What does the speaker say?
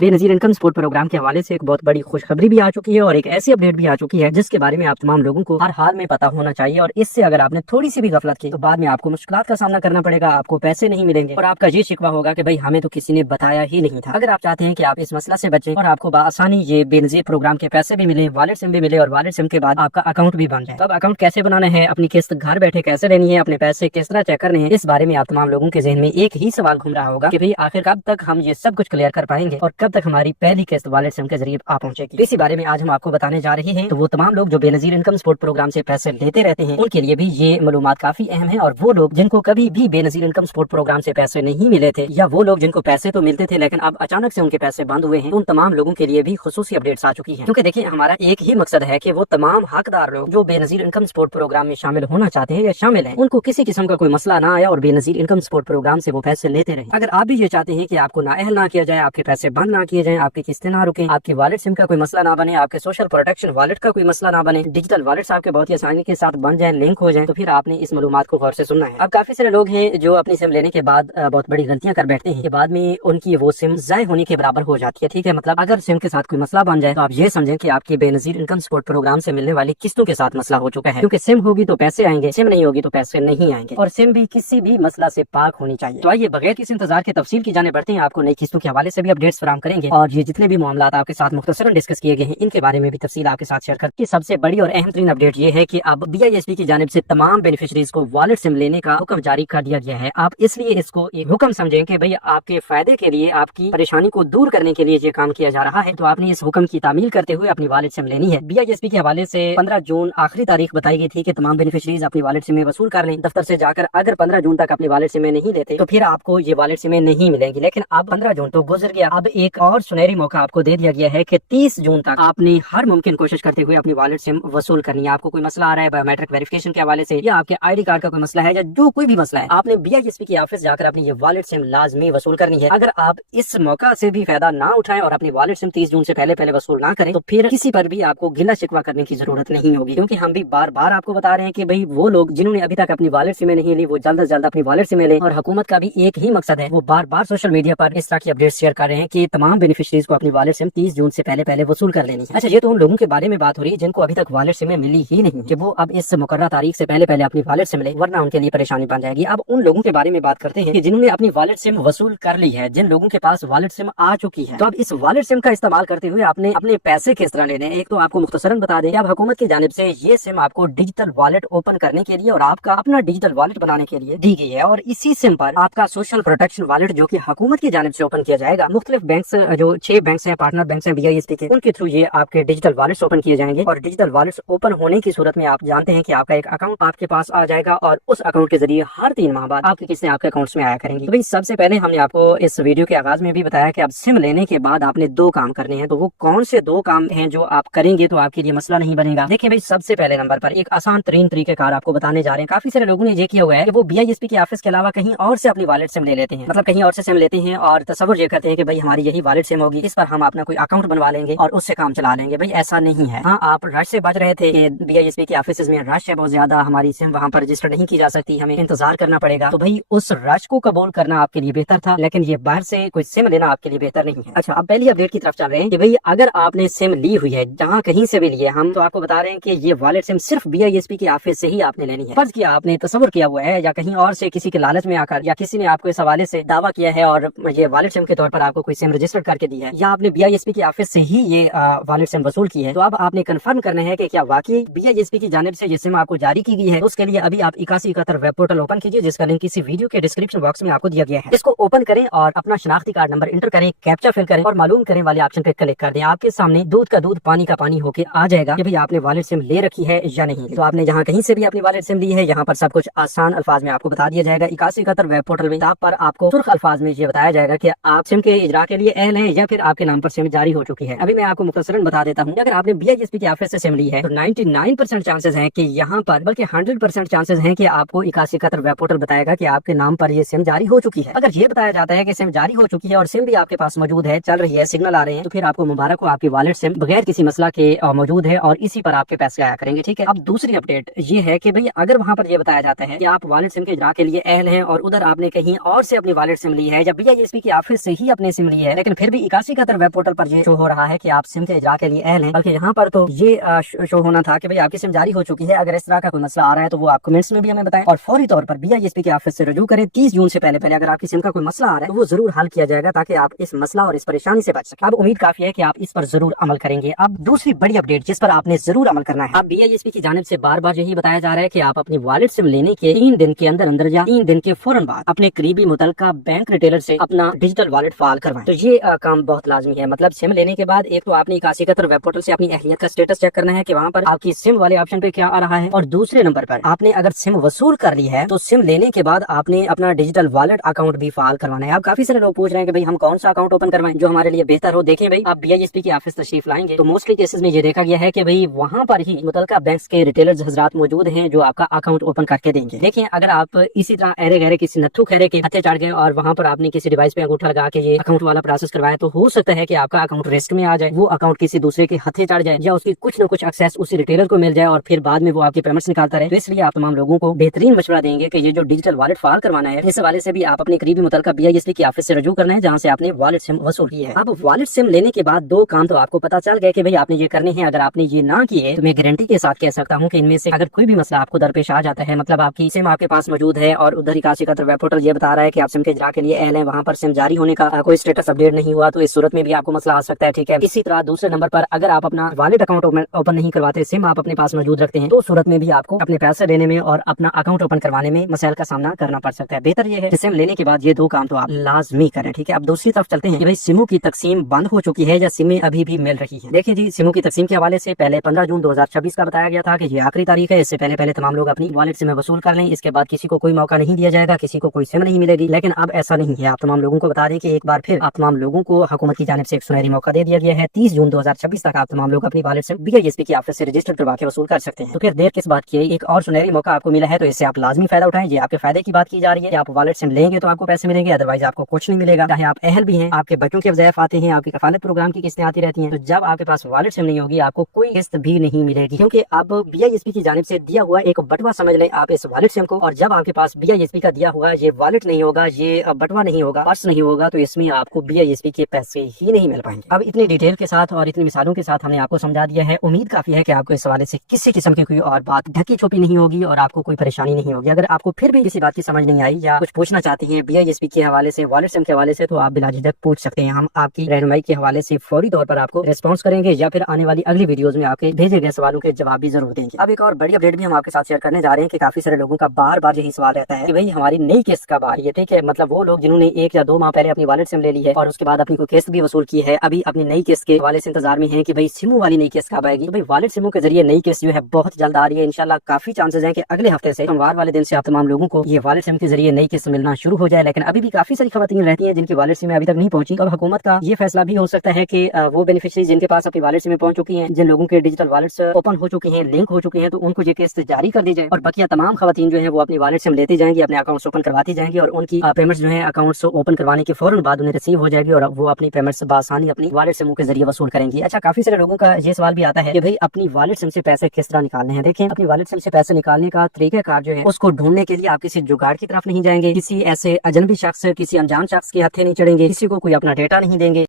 Benazir income support programme के हवाले से एक बहुत बड़ी खुशखबरी भी आ चुकी है और एक ऐसी अपडेट भी आ चुकी है जिसके बारे में आप तमाम लोगों को हर हाल में पता होना चाहिए। और इससे अगर आपने थोड़ी सी भी गफलत की तो बाद में आपको मुश्किलात का सामना करना पड़ेगा, आपको पैसे नहीं मिलेंगे और आपका ये शिकवा होगा कि भाई हमें तो किसी ने बताया ही नहीं था। अगर आप चाहते हैं कि आप इस मसला से बचें और आपको आसानी ये बेनजीर प्रोग्राम के पैसे भी मिले, वॉलेट सिम भी मिले और वॉलेट सिम के बाद आपका अकाउंट भी बन जाए, तो अब अकाउंट कैसे बनाना है, अपनी किस्त घर बैठे कैसे लेनी है, अपने पैसे किस तरह चेक करने हैं, इस बारे में आप तमाम लोगों के जहन में एक ही सवाल घूम रहा होगा कि भाई आखिर कब तक हम ये सब कुछ क्लियर कर पाएंगे और कब तक हमारी पहली किस्त वॉलेट सिम के जरिए आ पहुंचेगी। इसी बारे में आज हम आपको बताने जा रहे हैं। तो वो तमाम लोग जो बेनजीर इनकम सपोर्ट प्रोग्राम से पैसे लेते रहते हैं उनके लिए भी ये मालूमात काफी अहम है, और वो लोग जिनको कभी भी बेनजीर इनकम सपोर्ट प्रोग्राम से पैसे नहीं मिले थे या वो लोग जिनको पैसे तो मिलते थे लेकिन अब अचानक से उनके पैसे बंद हुए हैं, उन तमाम लोगों के लिए भी खुसूसी अपडेट्स आ चुकी है। क्योंकि देखिए हमारा एक ही मकसद है कि वो तमाम हकदार लोग जो बेनजीर इनकम सपोर्ट प्रोग्राम में शामिल होना चाहते हैं या शामिल हैं, उनको किसी किस्म का कोई मसला ना आया और बेनजीर इनकम सपोर्ट प्रोग्राम से वो पैसे लेते रहे। अगर आप भी ये चाहते हैं कि आपको नाअहल ना किया जाए, आपके पैसे बंद ना किए जाए, आपकी किस्तें ना रुकें, आपकी वॉलेट सिम का कोई मसला ना बने, आपके सोशल प्रोटेक्शन वॉलेट का कोई मसला ना बने, डिजिटल वॉलेट्स आपके बहुत ही आसानी के साथ बन जाए, लिंक हो जाए, तो फिर आपने इस मालूमात को गौर से सुनना है। अब काफी सारे लोग हैं जो अपनी सिम लेने के बाद बहुत बड़ी गलतियां कर बैठते हैं कि बाद में उनकी वो सिम ज़ाय होने के बराबर हो जाती है। ठीक है, मतलब अगर सिम के साथ कोई मसला बन जाए तो आप ये समझें कि आपकी बेनजीर इनकम सपोर्ट प्रोग्राम से मिलने वाली किस्तों के साथ मसला हो चुका है। क्योंकि सिम होगी तो पैसे आएंगे, सिम नहीं होगी तो पैसे नहीं आएंगे, और सिम भी किसी भी मसला से पाक होनी चाहिए। तो आइए बगैर किसी इंतजार के तफसील की जाने बढ़ते हैं। आपको नई किस्तों के हवाले से भी अपडेट्स फराहम करेंगे और ये जितने भी मामला आपके साथ मुख्तसरन डिस्कस किए गए हैं इनके बारे में भी तफसील आपके साथ शेयर करके सबसे बड़ी और अहम तरीन अपडेट ये है कि अब BISP की जानिब से तमाम बेनिफिशरीज को वॉलेट सिम लेने का हुक्म जारी कर दिया गया है। आप इसलिए इसको एक हुक्म समझें कि भाई आपके फायदे के लिए, आपकी परेशानी को दूर करने के लिए ये काम किया जा रहा है। तो आपने इस हुक्म की तामील करते हुए अपनी वॉलेट सिम लेनी है। BISP के हवाले से 15 जून आखिरी तारीख बताई गई थी कि तमाम बेनिफिशरीज अपनी वॉलेट सिम वसूल कर लें। दफ्तर से जाकर अगर 15 जून तक अपनी वॉलेट सिम नहीं लेते तो फिर आपको ये वॉलेट सिम नहीं मिलेंगी। लेकिन अब 15 जून तो गुजर गया, अब एक और सुनहरी मौका आपको दे दिया गया है कि 30 जून तक आपने हर मुमकिन कोशिश करते हुए अपनी वॉलेट सिम वसूल करनी है। आपको कोई मसला आ रहा है बायोमेट्रिक वेरिफिकेशन के हवाले से या आपके ID कार्ड का कोई मसला है या जो कोई भी मसला है, आपने BISP की ऑफिस जाकर अपनी ये वॉलेट सिम लाजमी वसूल करनी है। अगर आप इस मौका से भी फायदा ना उठाएं और अपनी वॉलेट सिम 30 जून से पहले वसूल ना करें तो फिर किसी पर भी आपको गिला शिकवा करने की जरूरत नहीं होगी। क्योंकि हम भी बार बार आपको बता रहे हैं कि भाई वो लोग जिन्होंने अभी तक अपनी वॉलेट सिम नहीं ली वो जल्द से जल्द अपनी वॉलेट सिम लें। और हुकूमत का भी एक ही मकसद है, वो बार बार सोशल मीडिया पर इस तरह की अपडेट शेयर कर रहे हैं कि तमाम बेनिफिशरीज को अपनी वॉलेट सिम 30 जून से पहले वसूल कर लेनी है। अच्छा, ये तो उन लोगों के बारे में बात हो रही है जिनको अभी तक वॉलेट सिम मिली ही नहीं कि वो अब इस मुकर्रर तारीख से पहले अपनी वॉलेट सिम ले, वरना उनके लिए परेशानी बन जाएगी। अब उन लोगों के बारे में बात करते हैं कि जिन्होंने अपनी वॉलेट सिम वसूल कर ली है, जिन लोगों के पास वॉलेट सिम आ चुकी है। तो अब इस वॉलेट सिम का इस्तेमाल करते हुए आपने अपने पैसे किस तरह लेने हैं। एक तो आपको मुख्तसरन बता दें, अब हुकूमत की जानिब से ये सिम आपको डिजिटल वॉलेट ओपन करने के लिए और आपका अपना डिजिटल वॉलेट बनाने के लिए दी गई है। और इसी सिम पर आपका सोशल प्रोटेक्शन वॉलेट जो कि हुकूमत की जानिब से ओपन किया जाएगा, मुख्तलिफ बैंक जो 6 बैंक हैं, पार्टनर बैंक हैं BISP के, उनके थ्रू ये आपके डिजिटल वॉलेट्स ओपन किए जाएंगे। और डिजिटल वॉलेट्स ओपन होने की सूरत में आप जानते हैं कि आपका एक अकाउंट आपके पास आ जाएगा और उस अकाउंट के जरिए हर 3 माह बाद आपकी किस्तें आपके अकाउंट्स में आया करेंगी। तो भाई सबसे पहले हमने आपको इस वीडियो के आगाज में भी बताया कि अब सिम लेने के बाद आपने 2 काम करने हैं। तो वो कौन से 2 काम हैं जो आप करेंगे तो आपके लिए मसला नहीं बनेगा। देखिए भाई, सबसे पहले नंबर पर एक आसान तरीन तरीकेकार आपको बताने जा रहे हैं। काफी सारे लोगों ने ये किया हुआ है कि वो BISP की ऑफिस के अलावा कहीं और से अपनी वॉलेट सिम ले लेते हैं, मतलब कहीं और से सिम लेते हैं और तसव्वुर ये करते हैं कि भाई हमारी यही वॉलेट सिम होगी, इस पर हम अपना कोई अकाउंट बनवा लेंगे और उससे काम चला लेंगे। भाई ऐसा नहीं है। हाँ, आप रश से बच रहे थे कि BISP की ऑफिस में रश है बहुत ज्यादा, हमारी सिम वहाँ पर रजिस्टर नहीं की जा सकती, हमें इंतजार करना पड़ेगा। तो भाई उस रश को कबूल करना आपके लिए बेहतर था, लेकिन ये बाहर से कोई सिम लेना आपके लिए बेहतर नहीं है। अच्छा, अब पहली अपडेट की तरफ चल रहे हैं कि भाई अगर आपने सिम ली हुई है, जहाँ कहीं से भी लिए, हम तो आपको बता रहे हैं कि ये वॉलेट सिम सिर्फ BISP की ऑफिस से ही आपने लेनी है। फर्ज किया आपने तसव्वुर किया हुआ है या कहीं और से किसी के लालच में आकर या किसी ने आपको इस हवाले से दावा किया है और ये वॉलेट सिम के तौर पर आपको कोई सिम रजिस्टर करके दी है या आपने BISP की ऑफिस से ही ये वॉलेट सिम वसूल की है, तो अब आपने कंफर्म करना है कि क्या वाकई BISP की जानिब से ये सिम आपको जारी की गई है। तो उसके लिए अभी आप 8171 वेब पोर्टल ओपन कीजिए, जिसका लिंक इसी वीडियो के डिस्क्रिप्शन बॉक्स में आपको दिया गया है। इसको ओपन करें और अपना शनाख्ती कार्ड नंबर इंटर करें, कैप्चा फिल करें और मालूम करें वाले ऑप्शन पे क्लिक कर दें। आपके सामने दूध का दूध पानी का पानी होके आ जाएगा कि भाई आपने वॉलेट सिम ले रखी है या नहीं। तो आपने जहाँ कहीं से भी अपनी वॉलेट सिम ली है, यहाँ पर सब कुछ आसान अल्फाज में आपको बता दिया जाएगा। 8171 वेब पोर्टल में आप पर आपको सुर्ख अल्फाज में ये बताया जाएगा कि आप सिम के इजरा के लिए अहल हैं या फिर आपके नाम पर सिम जारी हो चुकी है। अभी मैं आपको मुख्तसरन बता देता हूँ, अगर आपने BISP की ऑफिस से सिम ली है तो 99% चांसेस हैं कि यहाँ पर, बल्कि 100% चांसेस हैं कि आपको 8171 वेब पोर्टल बताएगा कि आपके नाम पर ये सिम जारी हो चुकी है। अगर ये बताया जाता है कि सिम जारी हो चुकी है और सिम भी आपके पास मौजूद है, चल रही है, सिग्नल आ रहे हैं, तो फिर आपको मुबारक हो, आपकी वॉलेट सिम बगैर किसी मसला के मौजूद है और इसी पर आपके पैसे आया करेंगे। ठीक है, अब दूसरी अपडेट ये है कि भाई अगर वहाँ पर ये बताया जाता है कि आप वॉलेट सिम के इजरा के लिए अहल हैं और उधर आपने कहीं और से अपनी वॉलेट सिम ली है या BISP की ऑफिस से ही अपने सिम ली है, लेकिन लेकिन फिर भी 8171 वेब पोर्टल पर ये शो हो रहा है कि आप सिम के इजरा के लिए अहल हैं, बल्कि यहाँ पर तो ये शो होना था कि भाई आपकी सिम जारी हो चुकी है। अगर इस तरह का कोई मसला आ रहा है तो वो आप कमेंट्स में भी हमें बताएं और फौरी तौर पर BISP के ऑफिस से रजू करें। 30 जून से पहले अगर आपकी सिम का कोई मसला आ रहा है तो वो जरूर हल किया जाएगा, ताकि आप इस मसला और इस परेशानी से बच सकें। अब उम्मीद काफी है कि आप इस पर जरूर अमल करेंगे। अब दूसरी बड़ी अपडेट जिस पर आपने जरूर अमल करना है, अब BISP की जानिब से बार बार यही बताया जा रहा है कि आप अपनी वॉलेट सिम लेने के 3 दिन के अंदर या 3 दिन के फौरन बाद अपने करीबी मुतल्लिका बैंक रिटेलर से अपना डिजिटल वॉलेट फाल करवाएं। तो ये काम बहुत लाजमी है। मतलब सिम लेने के बाद एक तो आपने 8171 वेब पोर्टल से अपनी अहलियत का स्टेटस चेक करना है कि वहाँ पर आपकी सिम वाले ऑप्शन पे क्या आ रहा है, और दूसरे नंबर पर आपने अगर सिम वसूल कर ली है तो सिम लेने के बाद आपने अपना डिजिटल वॉलेट अकाउंट भी फाल करवाना है। अब काफी सारे लोग पूछ रहे हैं कि भाई हम कौन सा अकाउंट ओपन करवाएं जो हमारे लिए बेहतर हो। देखें भाई, आप BISP की ऑफिस तशरीफ लाएंगे तो मोस्टली केसेस में ये देखा गया है कि भाई वहाँ पर ही मुतल्लिका बैंक के रिटेलर्स हजरात मौजूद हैं जो आपका अकाउंट ओपन करके देंगे। देखिए, अगर आप इसी तरह अरे गहरे किसी नत्थु खैरे के हथे चढ़ गए और वहाँ पर आपने किसी डिवाइस पे अंगूठा लगा के ये अकाउंट वाला प्रोसेस करवाया, तो हो सकता है कि आपका अकाउंट रिस्क में आ जाए, वो अकाउंट किसी दूसरे के हथे चढ़ जाए या उसकी कुछ न कुछ एक्सेस उसी रिटेलर को मिल जाए और फिर बाद में वो आपके पेमेंट्स निकालता रहे। तो इसलिए आप तमाम लोगों को बेहतरीन मशवरा देंगे कि ये जो डिजिटल वॉलेट फाल करवाना है, इस हवाले से भी आप अपने करीबी मुतल्लिका BISP की ऑफिस से रजू करना है जहाँ से आपने वॉलेट सिम वसूल की है। अब वॉलेट सिम लेने के बाद 2 काम तो आपको पता चल गए कि भाई आपने ये करने हैं। अगर आपने ये ना किए तो मैं गारंटी के साथ कह सकता हूँ कि इनमें से अगर कोई भी मसला आपको दरपेश आ जाता है, मतलब आपकी सिम आपके पास मौजूद है और उधर 8171 वेब पोर्टल ये बता रहा है कि आप सिम के इजरा के लिए अहल हैं, वहाँ पर सिम जारी होने का कोई स्टेटस अपडेट नहीं हुआ, तो इस सूरत में भी आपको मसला आ सकता है। ठीक है, इसी तरह दूसरे नंबर पर अगर आप अपना वॉलेट अकाउंट ओपन नहीं करवाते, सिम आप अपने पास मौजूद रखते हैं, तो सूरत में भी आपको अपने पैसे देने में और अपना अकाउंट ओपन करवाने में मसाइल का सामना करना पड़ सकता है। बेहतर ये है कि सिम लेने के बाद ये 2 काम तो आप लाजमी करें। ठीक है, अब दूसरी तरफ चलते हैं कि भाई सिमों की तकसीम बंद हो चुकी है या सिमें अभी भी मिल रही है। देखिए जी, सिमों की तकसीम के हवाले से पहले 15 जून 2026 का बताया गया था कि ये आखिरी तारीख है। इससे पहले तमाम लोग अपनी वॉलेट सिम वसूल कर लें, इसके बाद किसी को कोई मौका नहीं दिया जाएगा, किसी को कोई सिम नहीं मिलेगी। लेकिन अब ऐसा नहीं है। आप तमाम लोगों को बता दें कि एक बार फिर आप तमाम लोगों को हुकूमत की जानिब से एक सुनहरी मौका दे दिया गया है। 30 जून 2026 तक आप तमाम लोग अपनी वॉलेट सिम BISP की ऑफिस से रजिस्टर करवा के वसूल कर सकते हैं। तो फिर देर किस बात की, एक और सुनहरी मौका आपको मिला है, तो इससे आप लाजमी फायदा उठाएं। ये आपके फायदे की बात की जा रही है। आप वॉलेट सिम लेंगे तो आपको पैसे मिलेंगे, अदरवाइज आपको कुछ नहीं मिलेगा। चाहे आप अहल भी हैं, आपके बच्चों के वज़ाइफ आते हैं, आपकी कफालत प्रोग्राम की किस्तें आती रहती हैं, तो जब आपके पास वॉलेट सिम नहीं होगी आपको कोई किस्त भी नहीं मिलेगी, क्योंकि अब BISP की जानिब से दिया हुआ एक बटवा समझ लें आप इस वॉलेट सिम को, और जब आपके पास BISP का दिया हुआ ये वॉलेट नहीं होगा, ये बटवा नहीं होगा, पर्स नहीं होगा, तो इसमें आपको BISP के पैसे ही नहीं मिल पाएंगे। अब इतनी डिटेल के साथ और इतनी मिसालों के साथ हमने आपको समझा दिया है। उम्मीद काफी है कि आपको इस हवाले से किसी किस्म की कोई और बात ढकी छुपी नहीं होगी और आपको कोई परेशानी नहीं होगी। अगर आपको फिर भी किसी बात की समझ नहीं आई या कुछ पूछना चाहती हैं BISP के हवाले से, वॉलेट सिम के हवाले से, तो आप बिला झिझक पूछ सकते हैं। हम आपकी रहनुमाई के हवाले से फौरी तौर पर आपको रिस्पॉन्स करेंगे या फिर आने वाली अगली वीडियोज में आपके भेजे गए सवालों के जवाब भी जरूर देंगे। अब एक और बड़ी अपडेट भी हम आपके साथ शेयर करने जा रहे हैं कि काफी सारे लोगों का बार बार यही सवाल रहता है कि भाई हमारी नई किस्त कब आ रही है। ठीक है, मतलब वो लोग जिन्होंने 1 या 2 माह पहले अपनी वॉलेट सिम ले ली है और उसके बाद अपनी कोई किस्त भी वसूल की है, अभी अपनी नई किस्त के हवाले से इंतजार में है कि भाई सिमों वाली नई किस्त कब आएगी। भाई वॉलेट सिमों के जरिए नई किस्त जो है बहुत जल्द आ रही है। इंशाल्लाह काफी चांसेस हैं कि अगले हफ्ते से सोमवार वाले दिन से आप तमाम लोगों को ये वॉलेट सिम के जरिए नई किस्त मिलना शुरू हो जाए। लेकिन अभी भी काफी सारी खवातीन रहती हैं जिनकी वॉलेट सिम अभी तक नहीं पहुंची। अब हुकूमत का ये फैसला भी हो सकता है कि वो बेनिफिशियरी जिनके पास अपनी वॉलेट सिम पहुंच चुकी हैं, जिन लोगों के डिजिटल वॉलेट्स ओपन हो चुकी हैं, लिंक हो चुके हैं, तो उनको ये किस्त जारी कर दी जाए और बकिया तमाम खवातीन जो है वो अपनी वॉलेट सिम लेती जाएंगी, अपने अकाउंट्स ओपन करवाती जाएंगी और उनकी पेमेंट्स जो है अकाउंट्स ओपन करवाने के फौरन बाद उन्हें रिसीव हो जाएगी और वो अपनी पेमेंट्स बासानी अपनी वॉलेट सिम के जरिए वसूल करेंगी। अच्छा, काफी सारे लोगों का ये सवाल भी आता है कि भाई अपनी वॉलेट सिम से पैसे किस तरह निकालने हैं। देखें, अपनी वॉलेट सिम से पैसे निकालने का तरीकाकार जो है उसको ढूंढने के लिए आप किसी जुगाड़ की तरफ नहीं जाएंगे, किसी ऐसे अजनबी शख्स, किसी अनजान शख्स के हाथे नहीं चढ़ेंगे, किसी को कोई अपना डेटा नहीं देंगे।